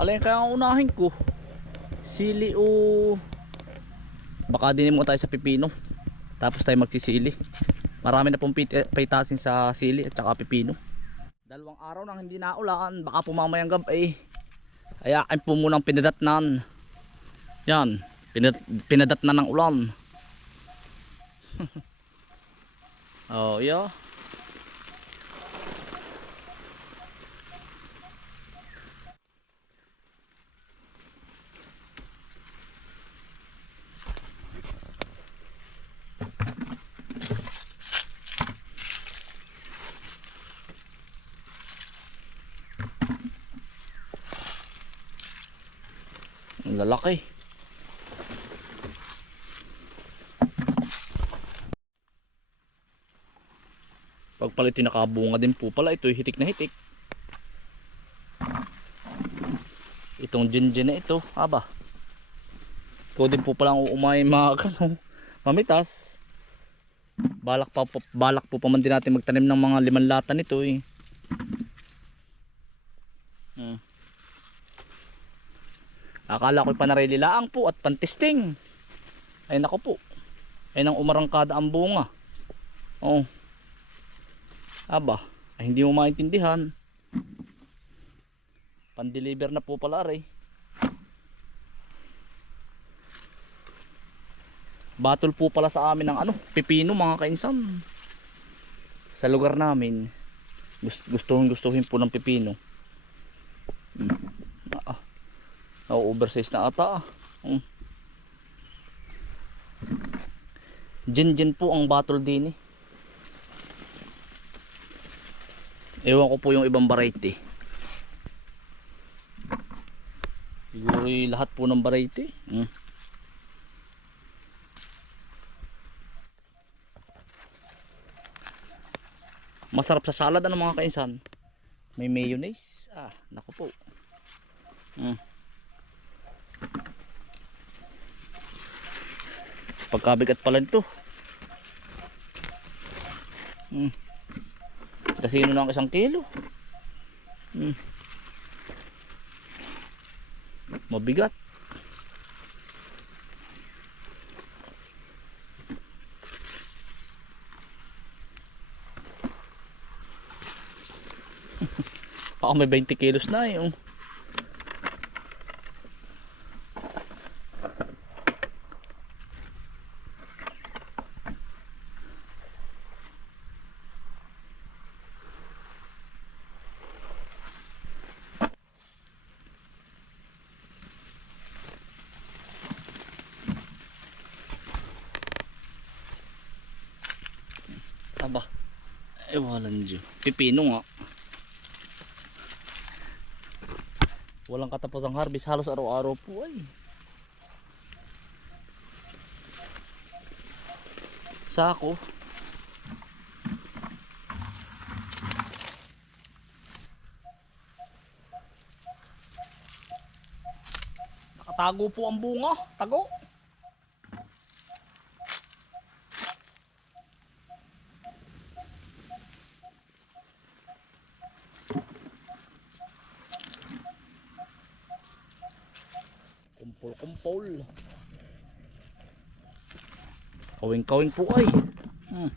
Alin kaya unahin ko? Sili o... Baka din mo tayo sa pipino. Tapos tayo magsisili. Marami na pong pit- paitasin sa sili at saka pipino. Dalawang araw nang hindi naulan. Baka pumamayang gabi. Ayakin po munang pinadatnan. Yan. Pinad pinadat na ng ulan. oh, yeah. Ang lalaki. Pag pala ito nakabunga din po pala, ito hitik na hitik. Itong gin na ito, aba. Ikaw din po palang umay mga ano, mamitas. Balak pa balak po pa man din natin magtanim ng mga limang lata nito eh. Hmm. Akala ko panarili laang po at pantesting. Ay nako po. Ay nang umarangkada ang bunga. Oh. Aba, ay hindi mo maintindihan. Pan-deliver na po pala rin. Batol po pala sa amin ng ano, pipino mga kainsan. Sa lugar namin, gust gustuhin gustuhin po ng pipino. Hmm. Na-oversize na ata. ah. Hmm. Gin gin po ang battle din eh. Ewan ko po yung ibang variety. Siguro lahat po ng variety. Hmm. Masarap sa salad ano mga kainsan. May mayonnaise. Ah, nako po. Hmm. Pagkabigat pala nito. Hmm. Kasi yun ng isang kilo. Hmm. Mabigat. Baka may 20 kilos na eh, oh. yung. Aba. Ewalan Pipino nga. Walang katapos ang harvest. Halos araw-araw po ay. Sako. Nakatago po ang bunga. Tago. Kawing-kawing po ay. Hmm.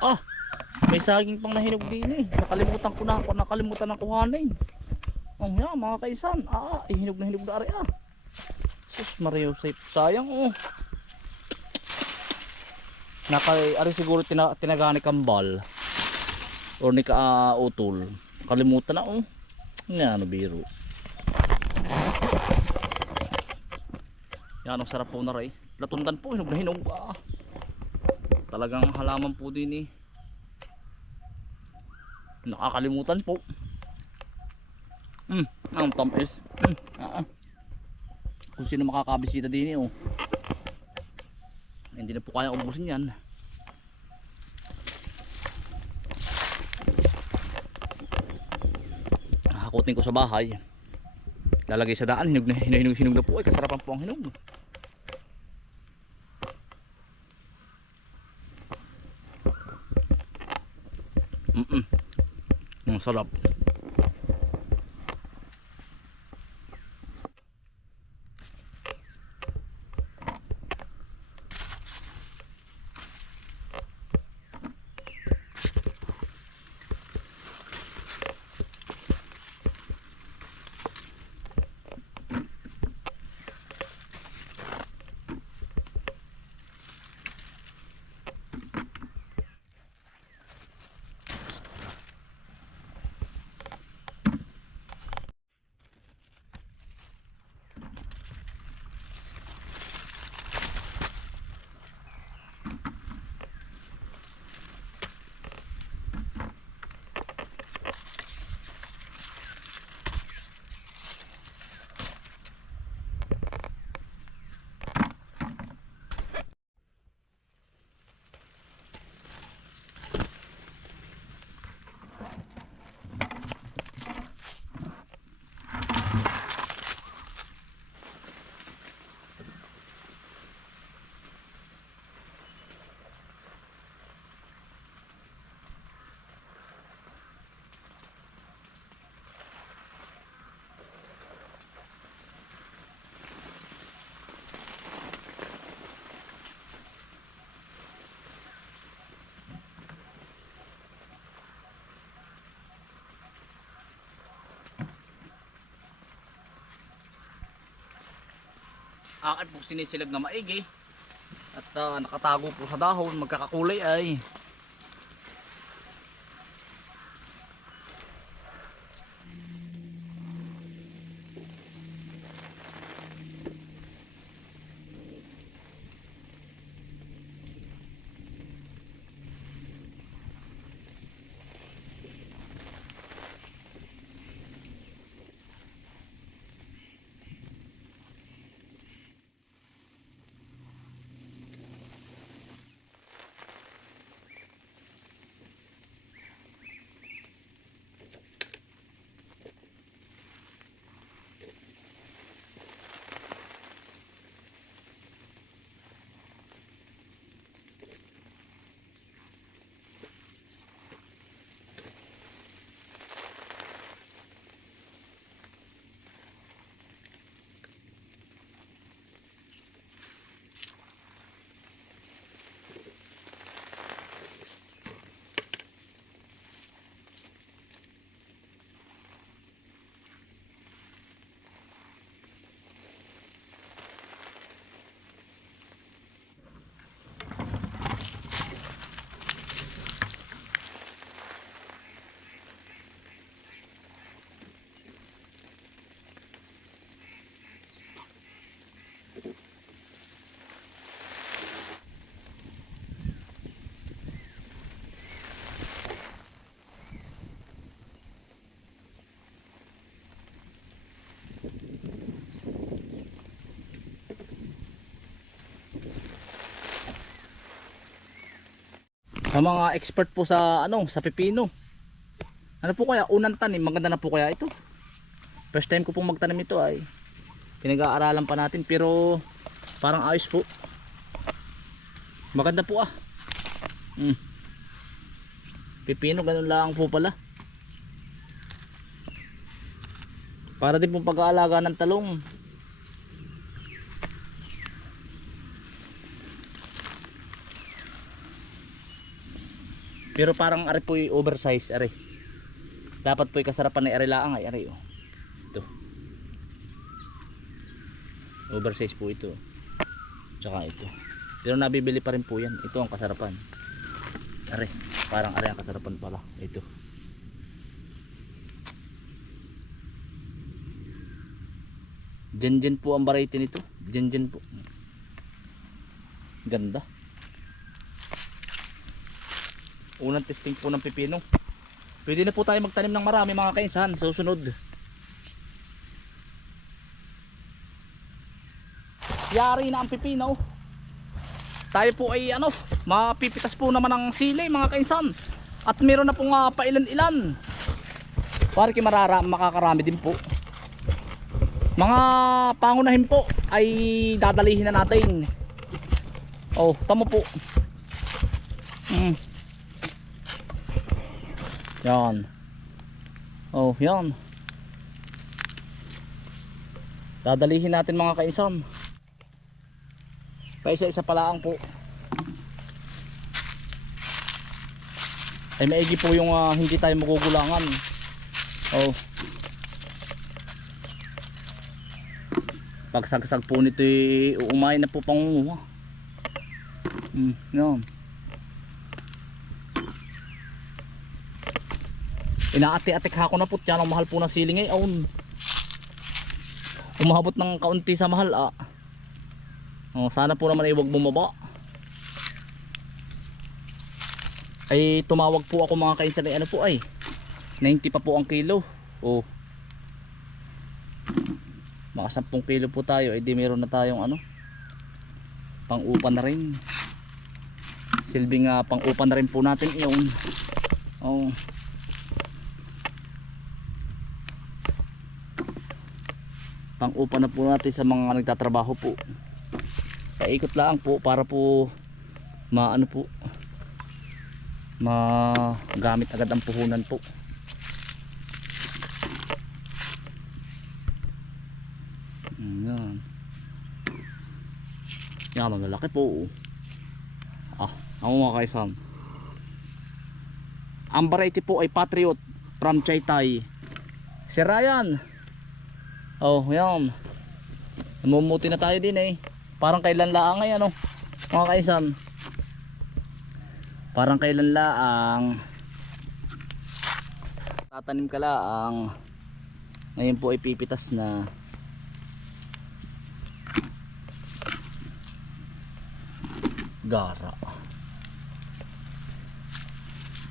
Ah, may saging pang nahinog din eh. Nakalimutan ko na ako, nakalimutan ng kuhanin. Oh, yan mga kaisan. Ah, eh, hinog na hinog na ari ah. Sus, Mario safe. Sayang oh. Naka ari siguro tina, tinagani kambal or ni ka uh, utol. Kalimutan na oh. Nga ano biro. Yan ang sarap po na ray. Latundan po hinog na hinog. Ah. Talagang halaman po din eh. Nakakalimutan po. Hmm, ang tamis. Hmm, ah. ah kung sino makakabisita din eh oh. Hindi na po kaya ubusin yan hakutin ko sa bahay Lalagay sa daan, hinog na hinog, hinog na po ay kasarapan po ang hinog. Mm -mm. Ang sarap. Akin po sinisilag na maigi. At ah, nakatago po sa dahon magkakakulay ay sa mga expert po sa ano sa pepino ano po kaya unang tanim maganda na po kaya ito. First time ko pong magtanim ito ay pinag-aaralan pa natin pero parang ayos po. Maganda po ah. Mm. pepino ganun lang po pala. Para din pong pag-aalaga ng talong Pero parang ari po oversize ari. Dapat po kasarapan ni ari laang ay ari oh. Ito. Oversize po ito. Tsaka ito. Pero nabibili pa rin po yan. Ito ang kasarapan. Ari, parang ari ang kasarapan pala. Ito. Jenjen po ang variety nito. Jenjen po. Ganda. Unang testing po ng pipino pwede na po tayo magtanim ng marami mga kainsan sa susunod yari na ang pipino tayo po ay ano mapipitas po naman ang sili mga kainsan at meron na pong uh, pailan ilan para kay marara makakarami din po Mga pangunahin po ay dadalihin na natin. Oh, tamo po. Mm. Yan. Oh, yan. Dadalihin natin mga kaisan. Paisa-isa pala ang po. Ay maigi po yung ah, hindi tayo magugulangan. Oh. Pagsagsag po nito uumain na po pangunguha. Hmm, yan. Inaati-atik ako na po. Yan ang mahal po ng siling ngayon. Umabot ng kaunti sa mahal ah. Oh, sana po naman ay huwag bumaba. Ay tumawag po ako mga kainsan ay ano po ay 90 pa po ang kilo. Oh. Mga 10 kilo po tayo ay di meron na tayong ano pang-upa na rin. Silbing uh, pang-upa na rin po natin yun. Oh. Pang-upa na po natin sa mga nagtatrabaho po. Paikot lang po para po maano po magamit agad ang puhunan po. Yan. Yan ang lalaki po. Ah, ako mga kaisan. Ang variety po ay Patriot from Chaytay. Si Ryan. Oh, yan. Namumuti na tayo din eh. Parang kailan laang ay ano. Mga kaisan. Parang kailan laang. Tatanim ka laang. Ngayon po ay pipitas na. Gara.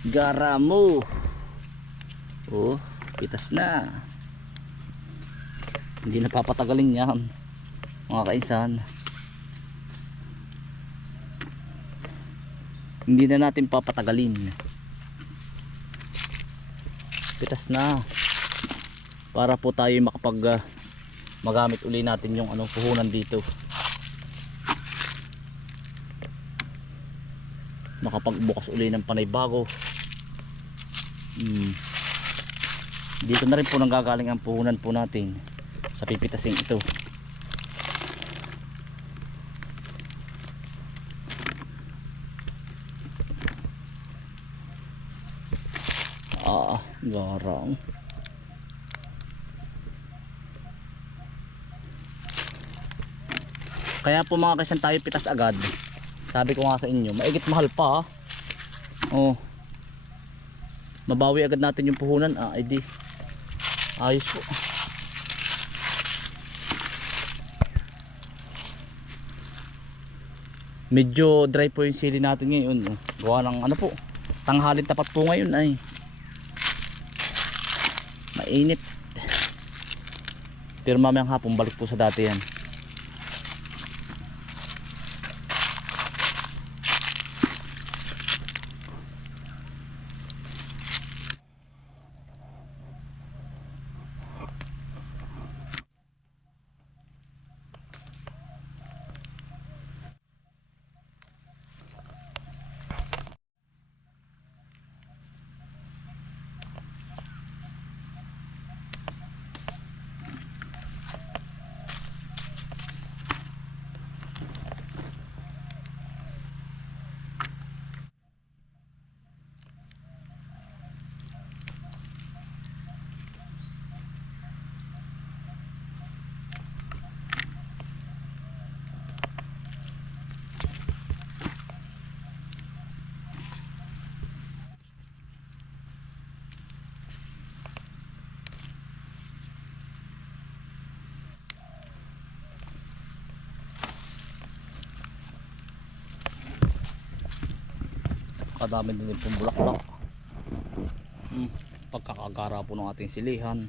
Gara mo. Oh, pitas na. Hindi na papatagalin yan. Mga kaisan. Hindi na natin papatagalin. Pitas na. Para po tayo makapag ah, magamit uli natin yung ano puhunan dito. makapagbukas uli ng panay bago hmm. dito na rin po nanggagaling ang puhunan po natin sa pipitasing ito. Ah garang. Kaya po mga kasan tayo pitas agad. Sabi ko nga sa inyo maigit mahal pa ah. oh. Mabawi agad natin yung puhunan. Ah ay di. Ayos po medyo dry po yung sili natin ngayon oh. gawa ng ano po tanghalin tapat po ngayon ay. Mainit. Pero mamayang hapon balik po sa dati yan napakadami din yung bulaklak. Hmm, pagkakagara po ng ating silihan.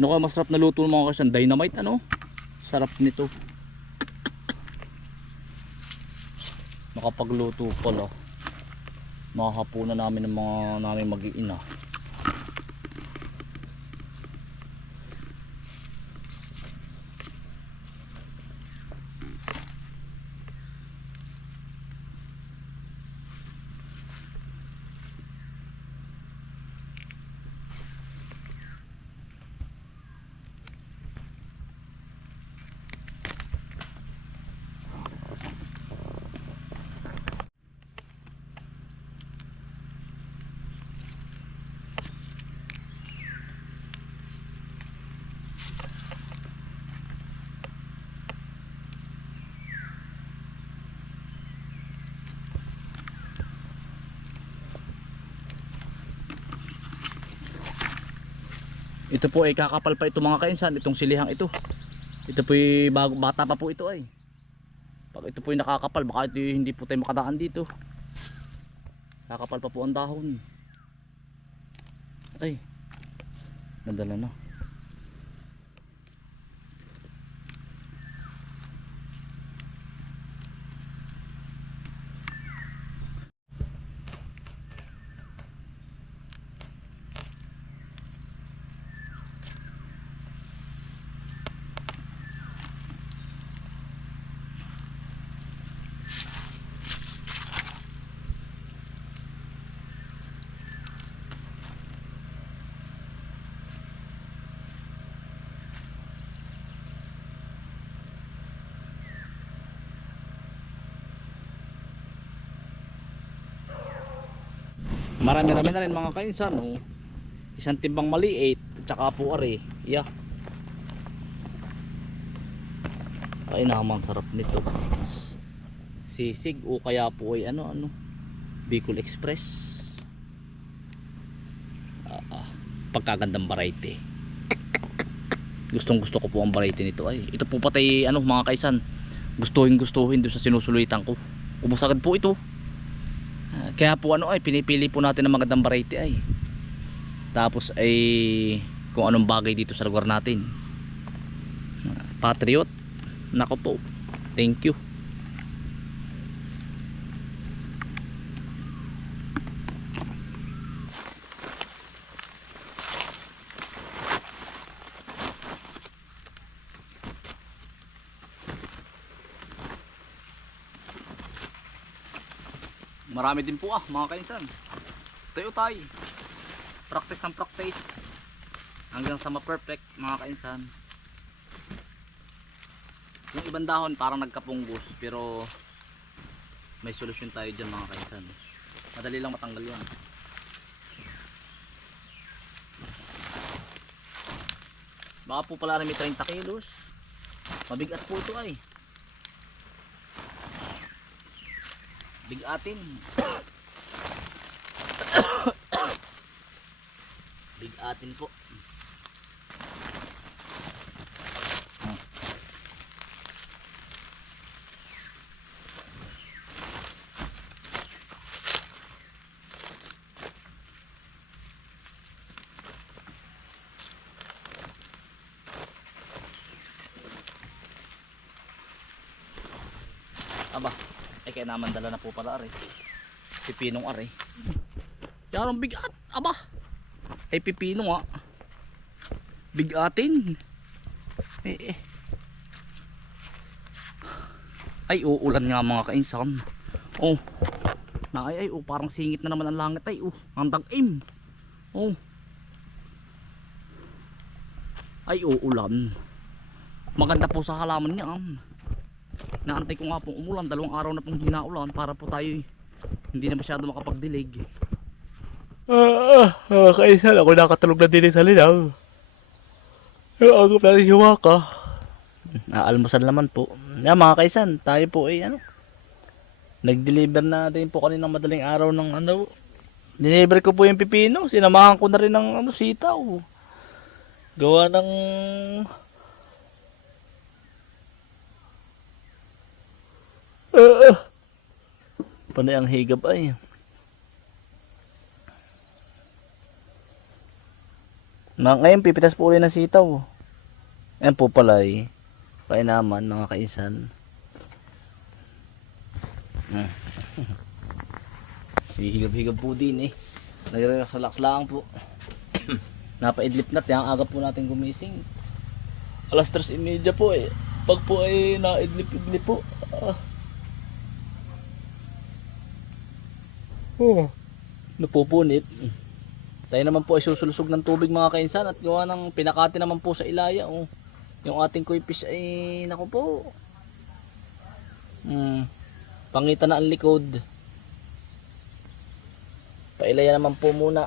Ano kaya masarap na luto mga kasyan? Dynamite ano? Sarap nito. Makapagluto pala. Makahapunan namin ng mga namin mag-iina. Ito po ay kakapal pa ito mga kainsan, itong silihang ito. Ito po ay bago, bata pa po ito ay. Pag ito po ay nakakapal, baka ito hindi po tayo makadaan dito. Kakapal pa po ang dahon. Ay, nadala na. Marami-rami na rin mga kainsan. Oh. Isang timbang maliit, tsaka po are. Yeah. Ay naman sarap nito. Sisig o kaya po ay ano ano. Bicol Express. Ah, ah, pagkagandang variety. Gustong gusto ko po ang variety nito ay. Ito po patay ano mga kaisan. Gustuhin gustuhin doon sa sinusuluitan ko. Ubus agad po ito. Kaya po ano ay pinipili po natin ng magandang variety ay. Tapos ay kung anong bagay dito sa lugar natin. Patriot. Nako po. Thank you. Marami din po ah mga kainsan. Tayo tayo. Practice ng practice. Hanggang sa ma-perfect mga kainsan. Yung ibang dahon parang nagkapunggos pero may solusyon tayo dyan mga kainsan. Madali lang matanggal yan. Baka po pala rin may 30 kilos. Mabigat po ito ay. Bigatin. Bigatin po. Aba, ay kaya naman dala na po pala ari. Pipinong ari. Yan ang bigat. Aba. Ay pipino nga. Bigatin. Eh, eh. Ay uulan nga mga kainsan. Oh. Na ay ay oh, parang singit na naman ang langit ay oh. Ang tag-im. Oh. Ay uulan. Maganda po sa halaman niya. ah. Naantay ko nga pong umulan, dalawang araw na pong ginaulan para po tayo hindi na masyado makapagdilig. Ah, ah, kaisan ako nakatulog na din sa linaw. Yung agap natin si Waka. Naalmusal naman po. Yan mga kaisan, tayo po ay ano. Nag-deliver na din po kanina madaling araw ng ano. Deliver ko po yung pipino. Sinamahan ko na rin ng ano, sitaw. Gawa ng Ah. panay ang higab ay. Na, ngayon pipitas po ulit ng sitaw. Yan po pala ay kainaman mga kaisan. Hmm. Hihigab-higab po din eh. Nagre-relax lang po. Napaidlip na, tiyang aga po natin gumising. Alas 3.30 po eh. Pag po ay naidlip-idlip po. Ah, Oh. napupunit. Tayo naman po ay susulusog ng tubig mga kainsan at gawa ng pinakati naman po sa ilaya. Oh. Yung ating koi fish ay naku po. Hmm. Pangita na ang likod. Pailaya naman po muna.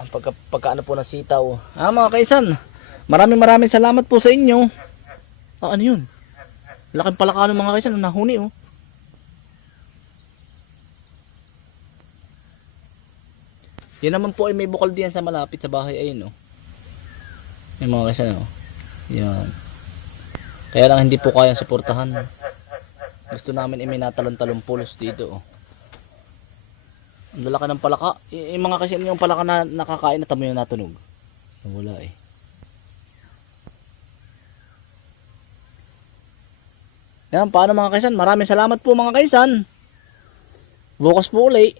Ang pagka, pagkaano po ng sitaw. Ah mga kaisan. Maraming maraming salamat po sa inyo. Ah, ano yun? Laking palakano mga kaisan. Nahuni oh. Yan naman po ay may bukal diyan sa malapit sa bahay ayun oh. Yung mga kaisan oh. Yan. Kaya lang hindi po kayang suportahan. Gusto namin ay may natalon-talon pulos dito oh. Ang lalaki ng palaka. Y- yung mga kasi yung palaka na nakakain na tamo yung natunog. Wala eh. Yan, paano mga kaisan? Maraming salamat po mga kaisan. Bukas po uli.